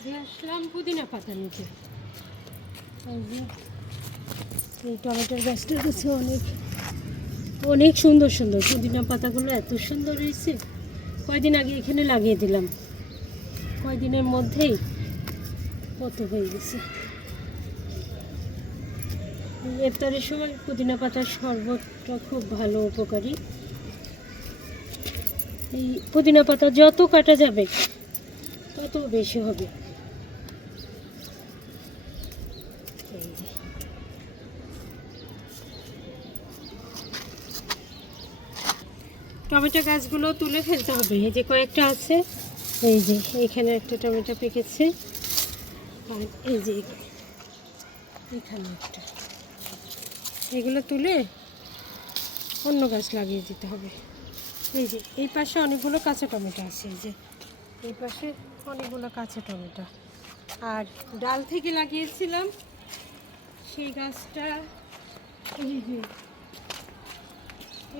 ছাদে আসলাম পুদিনা পাতা নিতে। এই টমেটোর গাছটা হচ্ছে অনেক অনেক সুন্দর সুন্দর পুদিনা পাতাগুলো এত সুন্দর হয়েছে। কয়দিন আগে এখানে লাগিয়ে দিলাম, কয়দিনের মধ্যেই কত হয়ে গেছে। ইফতারের সময় পুদিনা পাতার শরবতটা খুব ভালো, উপকারী। এই পুদিনা পাতা যত কাটা যাবে তত বেশি হবে। টমেটো গাছগুলো তুলে ফেলতে হবে। এই যে কয়েকটা আছে, এই যে এখানে একটা টমেটো পেকেছে, আর এই যে এখানে একটা। এগুলো তুলে অন্য গাছ লাগিয়ে দিতে হবে। এই যে এই পাশে অনেকগুলো কাঁচা টমেটো আছে, এই যে এই পাশে অনেকগুলো কাঁচা টমেটো। আর ডাল থেকে লাগিয়েছিলাম সেই গাছটা,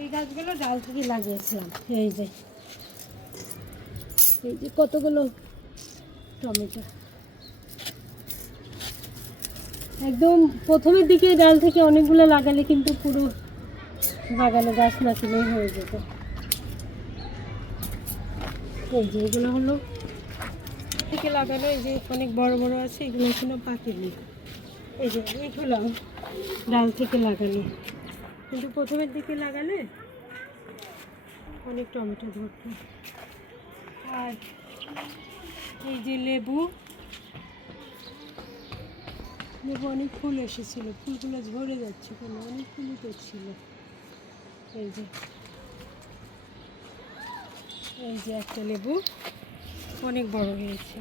এই গাছগুলো ডাল থেকে লাগিয়েছিলাম। এই যে কতগুলো টমেটো একদম প্রথমের দিকে ডাল থেকে অনেকগুলো লাগালে কিন্তু পুরো বাগানে গাছ না কিনেই হয়ে যেত। এই যে এগুলো হলো থেকে লাগানো, এই যে অনেক বড় বড় আছে, এগুলো এখনো পাকেনি। এই যে এইগুলো ডাল থেকে লাগানো, কিন্তু প্রথমের দিকে লাগালে অনেক টমেটো ধরত। আর এই যে লেবু অনেক ফুল এসেছিল, ফুলগুলো ঝরে যাচ্ছে কেন, অনেক ফুলই করছিল। এই যে একটা লেবু অনেক বড় হয়েছে।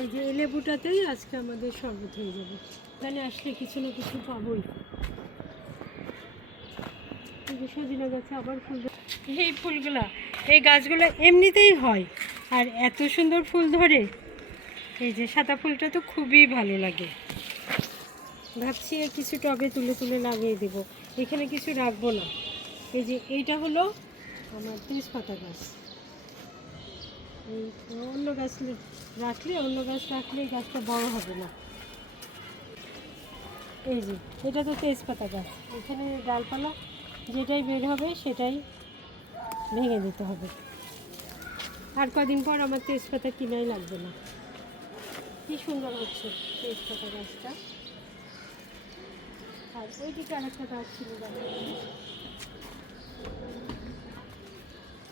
এই যে এই লেবুটাতেই আজকে আমাদের শরবত হয়ে যাবে। এখানে আসলে কিছু না কিছু পাবোই। সজিনা গাছে আবার ফুল, এই ফুলগুলা, এই গাছগুলো এমনিতেই হয় আর এত সুন্দর ফুল ধরে। এই যে সাদা ফুলটা তো খুবই ভালো লাগে। ভাবছি কিছু টবে তুলে তুলে লাগিয়ে দেব, এখানে কিছু রাখবো না। এই যে এইটা হলো আমার তেজপাতা গাছ। অন্য গাছ রাখলে এই গাছটা বড় হবে না। এই যে এটা তো তেজপাতা গাছ, এখানে ডালপালা যেটাই বের হবে সেটাই ভেঙে দিতে হবে। আর কদিন পর আমার তেজপাতা কিনাই লাগবে না। কি সুন্দর হচ্ছে তেজপাতা গাছটা। আর ওইদিকে আরেকটা গাছ ছিল,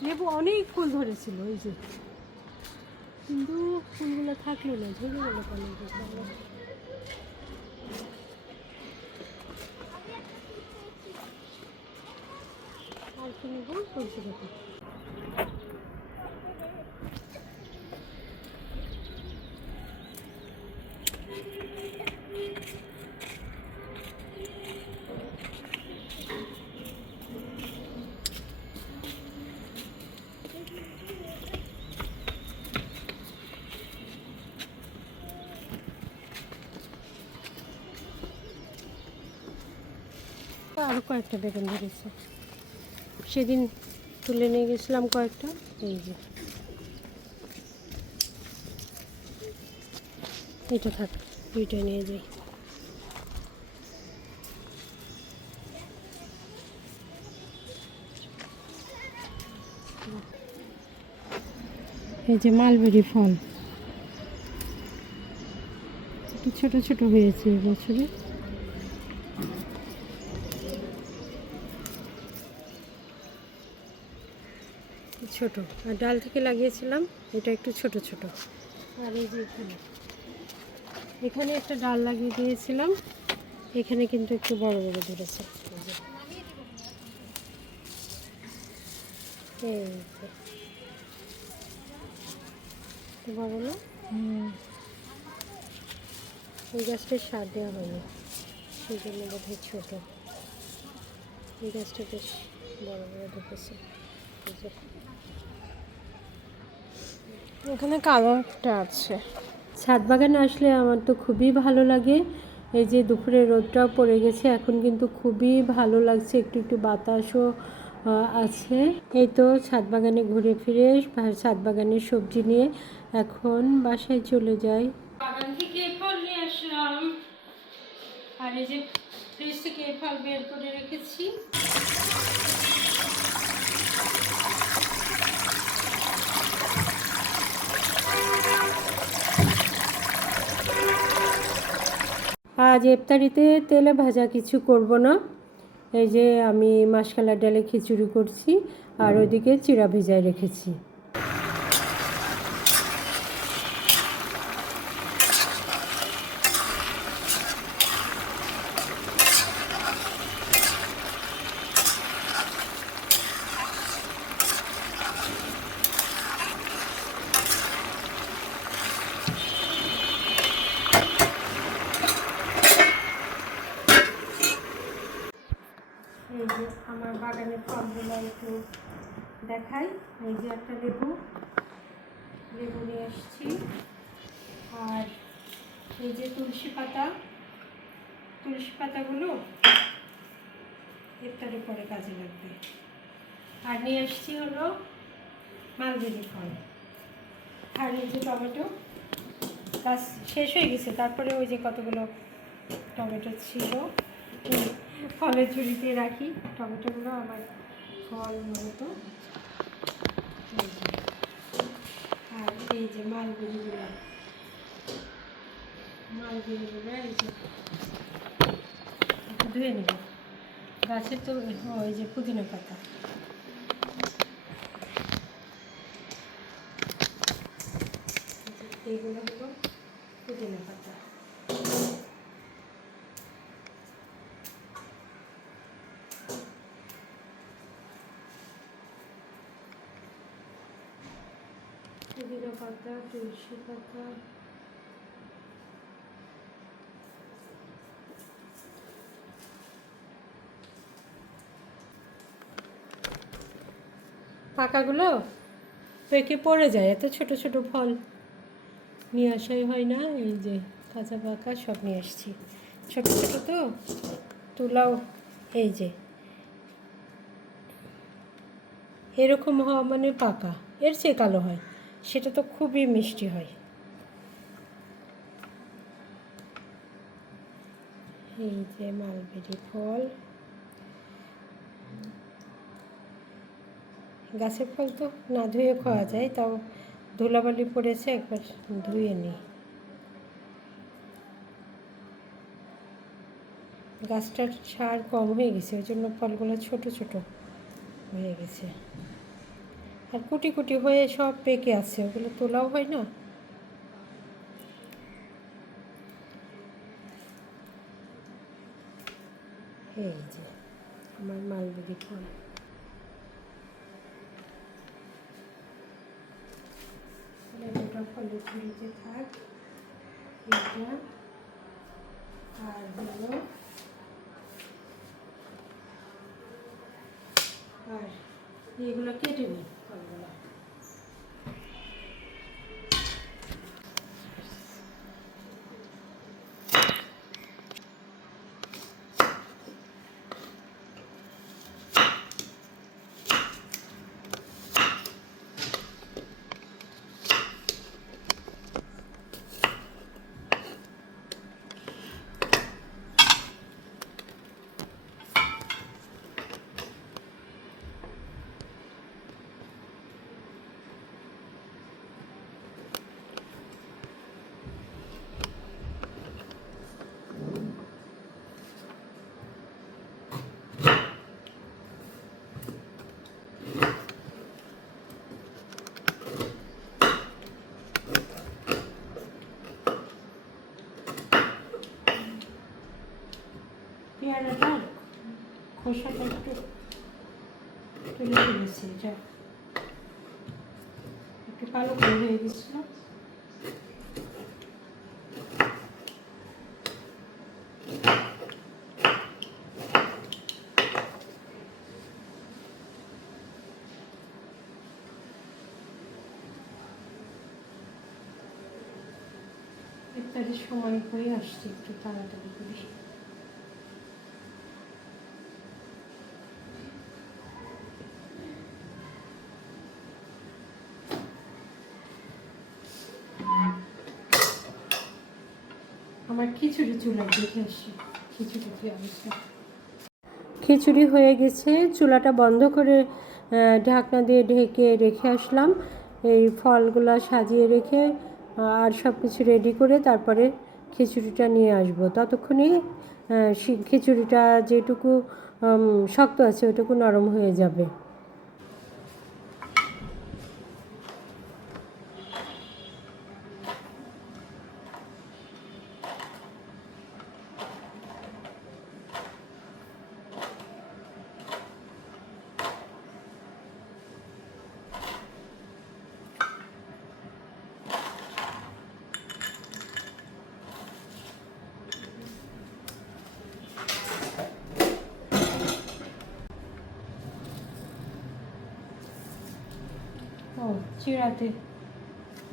লেবু অনেক ফুল ধরেছিল এই যে, কিন্তু ফুলগুলো থাকলো না, ঝরে গেল কেন। আর কি নেব, সবজি দেখো। আরও কয়েকটা বেগুন ধরেছে, সেদিন তুলে নিয়ে গেছিলাম কয়েকটা। এই যে এটা থাক, দুইটা নিয়ে যাই। এই যে মালবেরি ফল ছোট ছোট হয়েছে এবছরে। ছোট, আর ডাল থেকে লাগিয়েছিলাম এটা একটু ছোট ছোট। আর এই যে এখানে একটা ডাল লাগিয়ে দিয়েছিলাম, এখানে কিন্তু একটু বড় বড় ধরেছে। বড় না, এই গাছটার সার দেওয়া হয়নি, সেই জন্য বোধহয় ছোট। এই গাছটা বেশ বড় বড় ঢুকেছে। এখানে কালো একটা আছে। ছাদ বাগানে আসলে আমার তো খুবই ভালো লাগে। এই যে দুপুরে রোদটাও পড়ে গেছে, এখন কিন্তু খুবই ভালো লাগছে, একটু একটু বাতাসও আছে। এই তো ছাদ বাগানে ঘুরে ফিরে ছাদ বাগানের সবজি নিয়ে এখন বাসায় চলে যাই। বাগান থেকে ফল নিয়ে আসলাম, আর এই যে ফ্রিজ থেকে ফল বের করে রেখেছি। আজ ইফতারিতে তেলে ভাজা কিছু করব না। এই যে আমি মাসকালার ডালে খিচুড়ি করছি, আর ওইদিকে চিড়া ভেজায় রেখেছি। এই যে আমার বাগানের ফলগুলো একটু দেখাই। এই যে একটা লেবু নিয়ে এসেছি, আর এই যে তুলসী পাতাগুলো ইফতারের পরে কাজে লাগবে। আর নিয়ে এসেছি হলো মালবেরি ফল, আর এই যে টমেটো গাছ শেষ হয়ে গেছে, তারপরে ওই যে কতগুলো টমেটো ছিল ফলের ঝুড়িতে রাখি। টমেটোগুলো আমার ফল মূলত। আর এই যে মালবেরিগুলো এই যে একটু ধুয়ে নেব। গাছের তো ওই যে পুদিনা পাতা, এইগুলো হলো পুদিনা পাতা। পুদিনা পাতা, তুলসী পাতা, পাকাগুলো পেকে পড়ে যায়, এত ছোট ছোট ফল নিয়ে আসাই হয় না। এই যে কাঁচা পাকা সব নিয়ে আসছি, ছোট ছোট তো তুলাও। এই যে এরকম হওয়া মানে পাকা, এর চেয়ে কালো হয়, সেটা তো খুবই মিষ্টি হয়। এই যে মালবেরি ফল, গাছের ফল তো না ধুয়ে খাওয়া যায়, তাও ধুলাবালি পড়েছে, একবার ধুয়ে নিই। গাছটার সার কম হয়ে গেছে, ওই জন্য ফলগুলো ছোট ছোট হয়ে গেছে, আর কুটি কুটি হয়ে সব পেকে আছে, ওগুলো তোলাও হয় না। এই যে আমার মালবেরি ফল, ওটা ফলের ঝুড়িতে থাক। এটা আর হলো আর এগুলো কেটে নিই ফলগুলো। পেয়ারাটার খোসাটা একটু তুলে ফেলেছি, এটা একটু কালো করে হয়ে গেছিল। ইফতারের সময় করে আসছি, একটু তাড়াতাড়ি করি। আমার খিচুড়ি চুলা দেখে আসি, খিচুড়ি কি অবস্থা। খিচুড়ি হয়ে গেছে, চুলাটা বন্ধ করে ঢাকনা দিয়ে ঢেকে রেখে আসলাম। এই ফলগুলো সাজিয়ে রেখে আর সব কিছু রেডি করে তারপরে খিচুড়িটা নিয়ে আসবো। ততক্ষণে খিচুড়িটা যেটুকু শক্ত আছে ওইটুকু নরম হয়ে যাবে। ও চিড়াতে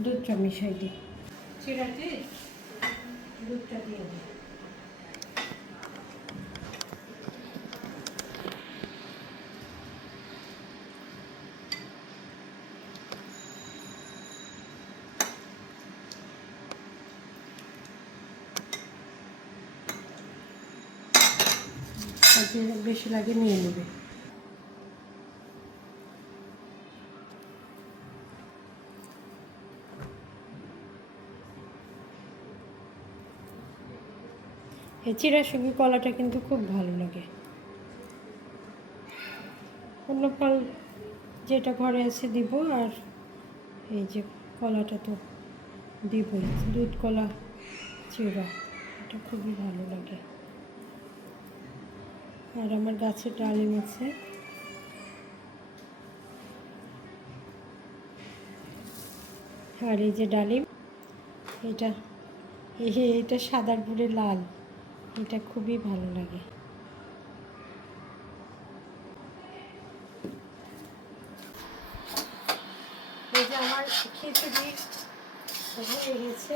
দুধটা মিশাই দিই, চিড়াতে দুধটা দিয়ে দিই। বেশি লাগে নিয়ে নেবে। এই চিড়ার সঙ্গে কলাটা কিন্তু খুব ভালো লাগে। অন্য ফল যেটা ঘরে আছে দিব, আর এই যে কলাটা তো দিবই, দুধ কলা চিড়া, এটা খুবই ভালো লাগে। আর আমার গাছে ডালিম আছে, আর এই যে ডালিম, এটা এটা সাদার পুরে লাল, এটা খুবই ভালো লাগে। এই যে আমার খিচুড়ি হয়ে গেছে,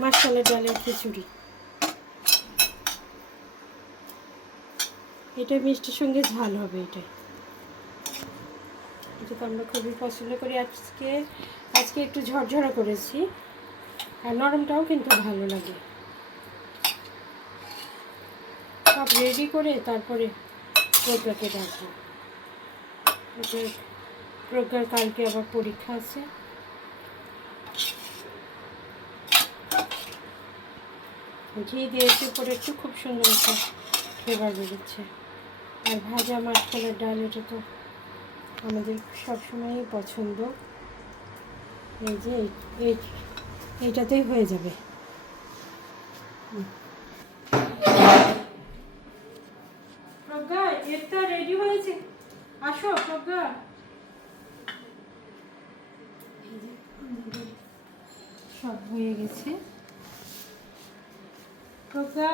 মাশাআল্লাহ ডালের খিচুড়ি। এটা মিষ্টির সঙ্গে ঝাল হবে, এটা তো আমরা খুবই পছন্দ করি। আজকে একটু ঝরঝরা করেছি, আর নরমটাও কিন্তু ভালো লাগে। সব রেডি করে তারপরে প্রজ্ঞাকে ডাকবো। প্রজ্ঞার কালকে আবার পরীক্ষা আছে। ঘি দিয়েছি পরে একটু, খুব সুন্দর একটা ফ্লেভার বেরোচ্ছে। আর ভাজা মাছকলার ডাল, এটা তো আমাদের সবসময়ই পছন্দ। এই যে এইটাতেই হয়ে যাবে। প্রজ্ঞা, এটা রেডি হয়েছে, আসো প্রজ্ঞা। সব হয়ে গেছে প্রজ্ঞা।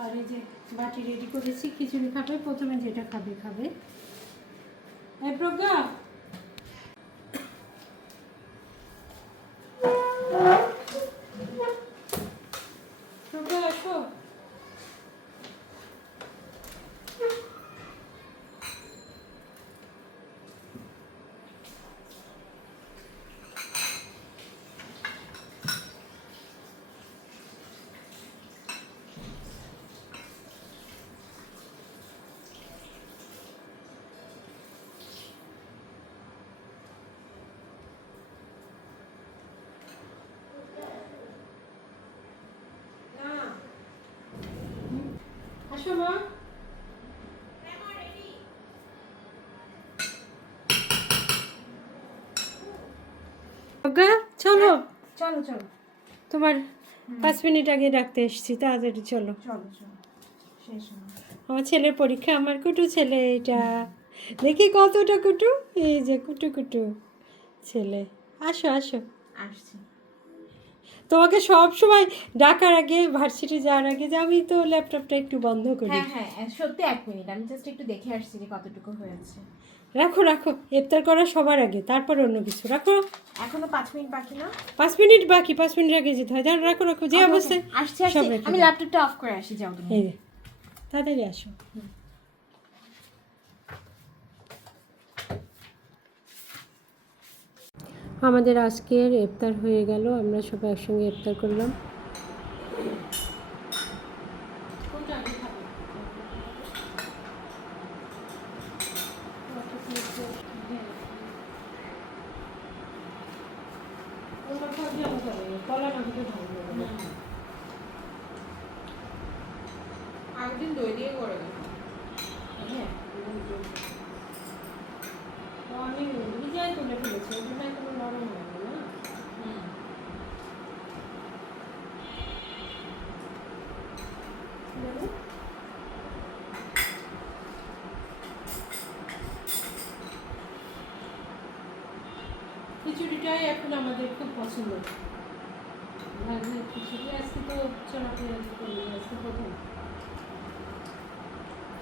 আর এই যে বাটি রেডি করেছি, খিচুড়ি খাবে, প্রথমে যেটা খাবে খাবে। এই প্রজ্ঞা, প্রজ্ঞা আসো। আসো মা। প্রজ্ঞা চলো, চলো চলো, তোমার 5 মিনিট আগে ডাকতে এসেছি, তাড়াতাড়ি চলো। চলো চলো, শেষ হলো। আমার ছেলের পরীক্ষা, আমার কুটু ছেলে, এটা দেখি কতটা কুটু, এই যে কুটু কুটু ছেলে। আসো আসো, আসছি। তোমাকে সব সময় ডাকার আগে ভার্সিটি যাওয়ার আগে যে আমি তো ল্যাপটপটা একটু বন্ধ করি। হ্যাঁ হ্যাঁ সত্যি 1 মিনিট, আমি জাস্ট একটু দেখে আসছি যে কতটুকু হয়েছে। রাখো রাখো, ইফতার করা সবার আগে, তারপর অন্য কিছু রাখো। এখনো 5 মিনিট বাকি না? 5 মিনিট বাকি, 5 মিনিট আগে যেতে হয়। দাঁড়া, রাখো রাখো, যে Okay, okay, অবস্থায় আসছি সব আসছি, রেখে আমি দাও। ল্যাপটপটা অফ করে আসি, যাও তুমি। এই যে, তাড়াতাড়ি আসো। আমাদের আজকের ইফতার হয়ে গেল, আমরা সবাই একসঙ্গে ইফতার করলাম। আগের দই দিয়ে করে দেবো। হ্যাঁ, আমি নিজেই তুলে ফেলেছি, ওই জন্য একদম নরম হয়ে গেল না। দেখো। খিচুড়িটাই এখন আমাদের খুব পছন্দ। খিচুড়ি আজকে তো ছোলা পেঁয়াজ করি, আজকে প্রথম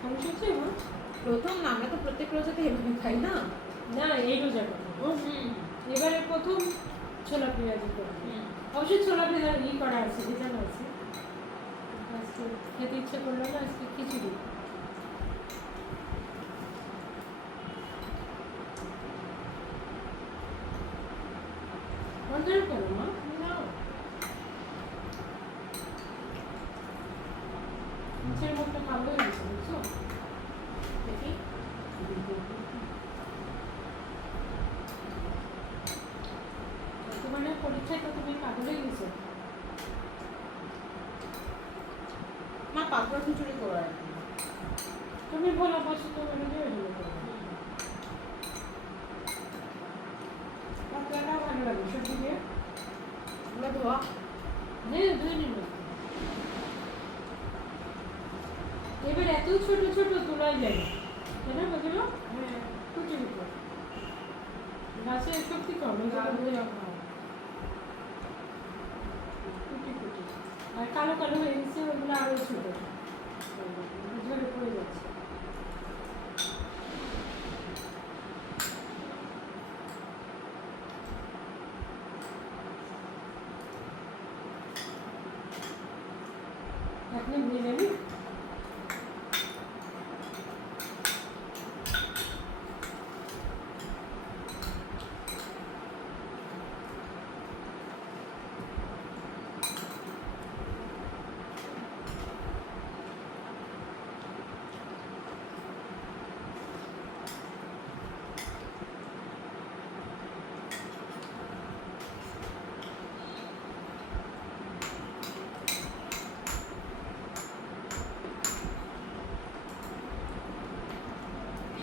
সমস্যা হচ্ছে আমার। প্রথম না, আমরা তো প্রত্যেক রোজাতে এভাবে খাই না। না, এই রোজা কথা এবারে প্রথম ছোলা পেঁয়াজি করা। অবশ্যই ছোলা পেঁয়াজ করা আছে, ভেজানো আছে। আজকে খেতে ইচ্ছে করলো না, আজকে খিচুড়ি। অর্ডার করো মা, নাও। নিচের মুখটা কালো হয়ে গেছে, বুঝছো? দেখি। তোমার না পরীক্ষায় তো তুমি পাগল হয়ে গেছো। মা পাকড়া খিচুড়ি করে রাখি। তুমি বলো বসে, তোমার দিয়ে হয়ে যাবে। পাতলাটাও ভালো লাগে সবজি দিয়ে। ওগুলো ধোয়া। হ্যাঁ, ধুয়ে নিল। এবার এত ছোট ছোট তোলাই যায় না, তাই না? বুঝলো? হ্যাঁ, কুচি কুচি গাছের শক্তি কম, এই জন্য ধুয়ে রাখা হয়। কুচি কুচি আর কালো কালো হয়ে গেছে, ওগুলো আরো ছোট ঝরে পড়ে যাচ্ছে। আপনি ভেজে নিন।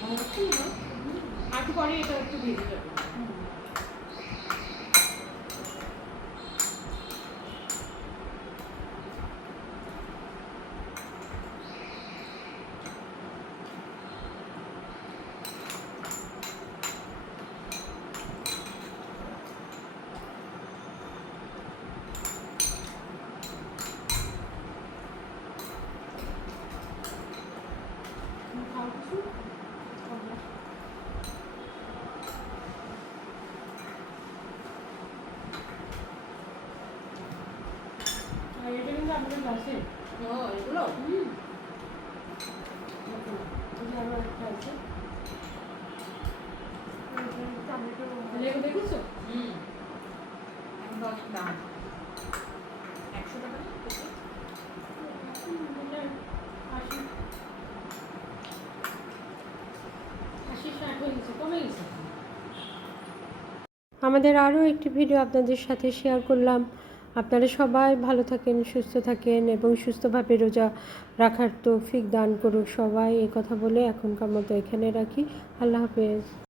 আর একটু পরে এটা একটু ভেজে যাবে। খাও কিছু। আর এটা কিন্তু আমাদের গাছে। ও এগুলো এই যে আরো একটা আছে। লেবু দেখেছো? একদম দাম 100 টাকা না কেজি? 80-60 হয়ে গেছে, কমে গেছে। আমাদের আরও একটি ভিডিও আপনাদের সাথে শেয়ার করলাম। আপনারা সবাই ভালো থাকেন, সুস্থ থাকেন এবং সুস্থভাবে রোজা রাখার তৌফিক দান করুক সবাই। এই কথা বলে এখনকার মতো এখানে রাখি। আল্লাহ হাফেজ।